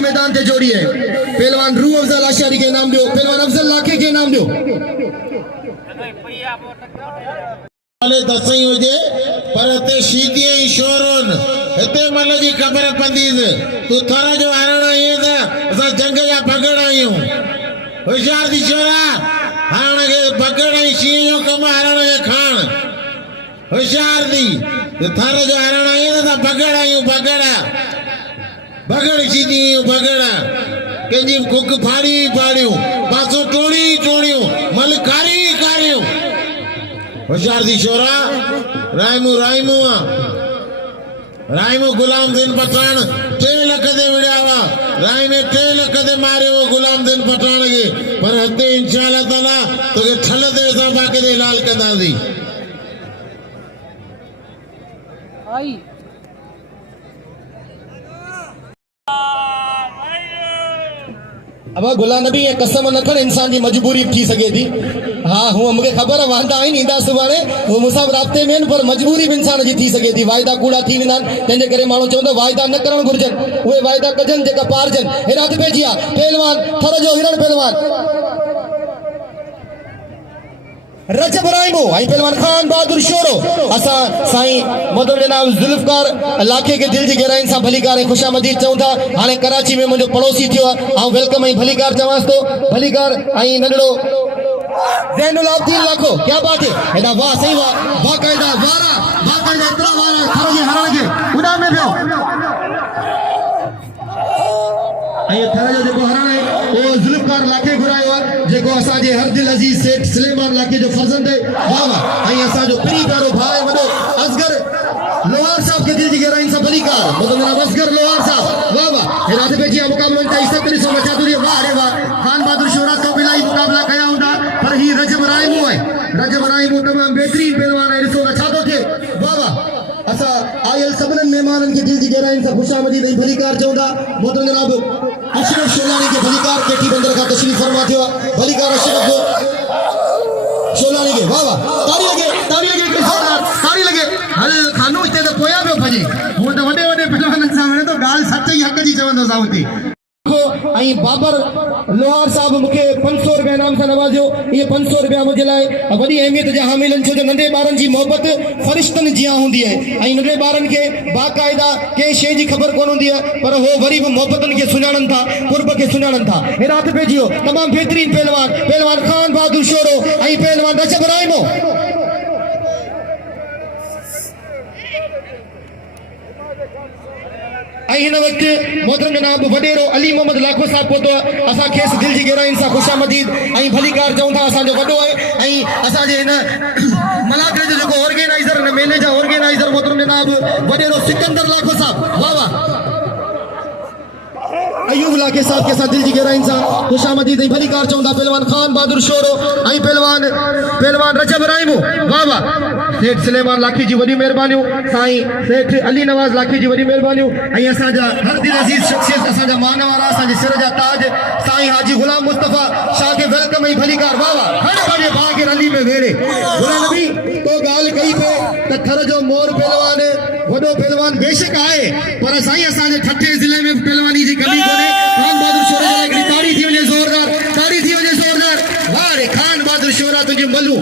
तराजी मैदान ते जोड़ी है। पहलवान रूह अफजल आशारी के नाम दियो, पहलवान अफजल लाखे के नाम दियो। दसई हुजे पर हिते शीतीअ जी शोरुन हिते मन जी ख़बर पवंदी तूं थर जो हरण आहीं त असां जंग जा भगड़ आहियूं। होशियार थी छोरा, हरण खे भगड़ ऐं शींहं जो कमु हरण खे खाण। होशियार थी थर जो हरण आहीं त असां भगड़ आहियूं, भगड़ शीती आहियूं, भगड़ कंहिंजी कुक फाड़ी फाड़ियूं, पासो टोड़ी टोड़ियूं, मल कारी कारियूं। होशियार थी छोरा, राइमू राइमू राइमू गुलाम दिन पठान 3 लख दे विड़िया हुआ, राइमे 3 लख दे मारे वो गुलाम दिन पठान के। पर हिते इंशाअल्लाह ताला तोखे ठल ते असां बाक़ी दे लाल कंदासीं। अब गुलाम नबी ये कसम न कर, इंसान की मजबूरी थी सके थी। हाँ हूँ मुझे खबर वांदा आइन ईंदा सुभाणे वो मुसां राब्ते में, पर मजबूरी भी इंसान जी थी सके थी। वायदा कूड़ा थी वेंदा आहिनि, तंहिंजे करे माण्हू चवंदो वायदा न करणु घुरिजनि, उहे वायदा कजनि जेका पारजनि। हेॾा हथ पइजी विया पहलवान थर जो हिरण पहलवान रजब राइमो आई पहलवान खान बहादुर शोरो। असा साईं मोहतरम जनाब जुल्फकार लाखे के दिल जी गहराइन से भलीकार ऐं खुशामदीद चऊं था। हाणे कराची में मुझो पड़ोसी थियो आहे, वेलकम ऐं भलीकार चवांस तो। भलीकार ऐं नंढड़ो ज़ैनुल आबदीन लाखो, क्या बात है। हेॾा वाह सही वाह, बाक़ायदा वारा, बाक़ायदा एतिरा वारा थर जे हरण खे उॾा में पियो। ऐं थर जो जेको हरण आहे वो जुल्फकार लाखे घुरायो आहे, जेको असांजे हर दिल अज़ीज़ सेठ सुलेमान लाखे जो फर्जंद है। वाह वाह। ऐं असांजो प्री प्यारो भाउ वॾो असगर लोहार साहब के दिल जी गहराइन सां भलीकार मतलब असगर लोहार साहब। वाह वाह। हेॾा हथ पइजी विया मुक़ाबलनि ताईं 47 मचा थो ॾिए। वाह अरे वाह। खान बहादुर शोरा तो भी इलाही मुक़ाबला कया हूंदा, पर ही रजब राइमू है। रजब राइमू तमाम बेहतरीन पहलवान है। ॾिसो न छा थो थिए। वाह वाह। असा आयल सभिनी मेहमाननि खे दिल जी गहराइन सां खुशामदीद ऐं भलीकार चऊं था। मोहतरम जनाब अशरफ शोलानी के भलीकार केटी बंदर का तशरीफ फरमा थियो आहे। भलीकार अशरफ शोलानी के वाह वाह। ताड़ी लगे ताड़ी लगे। हल खानू हिते तो पोया पियो भॼे। हूअं त वॾे वॾे पहलवाननि सां वणे थो, ॻाल्हि सच ई हक़ जी चवंदोसीं हुते। ऐं बाबर लोहार साहब मूंखे 500 रुपया इनाम सां नवाज़ियो। ये 500 रुपया मुझे लाइ वॾी अहमियत जा हामिल आहिनि, छो जो नंढे ॿारनि जी मोहबत फ़रिश्तनि जियां हूंदी आहे। ऐं नंढे ॿारनि खे बाक़ाइदा कंहिं शइ जी ख़बर कोन हूंदी आहे, पर हो वरी बि मोहबतनि खे सुञाणनि था, कुर्ब खे सुञाणनि था। हेॾा हथ पइजी वियो तमामु बहितरीन पहलवान पहलवान खान बहादुर शोरो ऐं पहलवान रजब राइमो। हिन वक्त मोहतरम जनाब वडेरो अली मोहम्मद लाखो साहब पहुतो आहे। असां खेसि दिल जी गहराइन सां खुशामदीद ऐं भलीकार चऊं था। असांजो वॾो आहे ऐं असांजे हिन मलाकरे जो जेको ऑर्गेनाइज़र मेले जा ऑर्गेनाइज़र मोहतरम जनाब वडेरो सिकंदर लाखो साहब। वाह वाह। अयूब लाखे साहब के साथ दिल जी गहराइन सां खुशामदीद ऐं भलीकार चऊं था। पहलवान खान बहादुर शोरो ऐं पहलवान रजब राइमो। वाह वाह। सेठ सुलेमान लाखी जी वॾी महिरबानियूं, साईं सेठ अली नवाज़ लाखी जी वॾी महिरबानियूं ऐं असांजा हर दिल अज़ीज़ शख़्सियत असांजा मान वारा असांजे सिर जा ताज साईं हाजी गुलाम मुस्तफ़ा शाह के वेलकम ऐं भलीकार। वाह वाह। हर पंहिंजे भाउ खे रली में वेड़े। गुलाम नबी तो ॻाल्हि कई पे त थर जो मोर पहलवान वॾो पहलवान बेशक आहे, पर साईं असांजे ठठे ज़िले में पहलवानी जी कमी कोन्हे। खान बहादुर शोरा जे लाइ हिकिड़ी ताड़ी थी वञे ज़ोरदार, ताड़ी थी वञे ज़ोरदार। वाह रे खान बहादुर शोरा तुंहिंजी मलूं।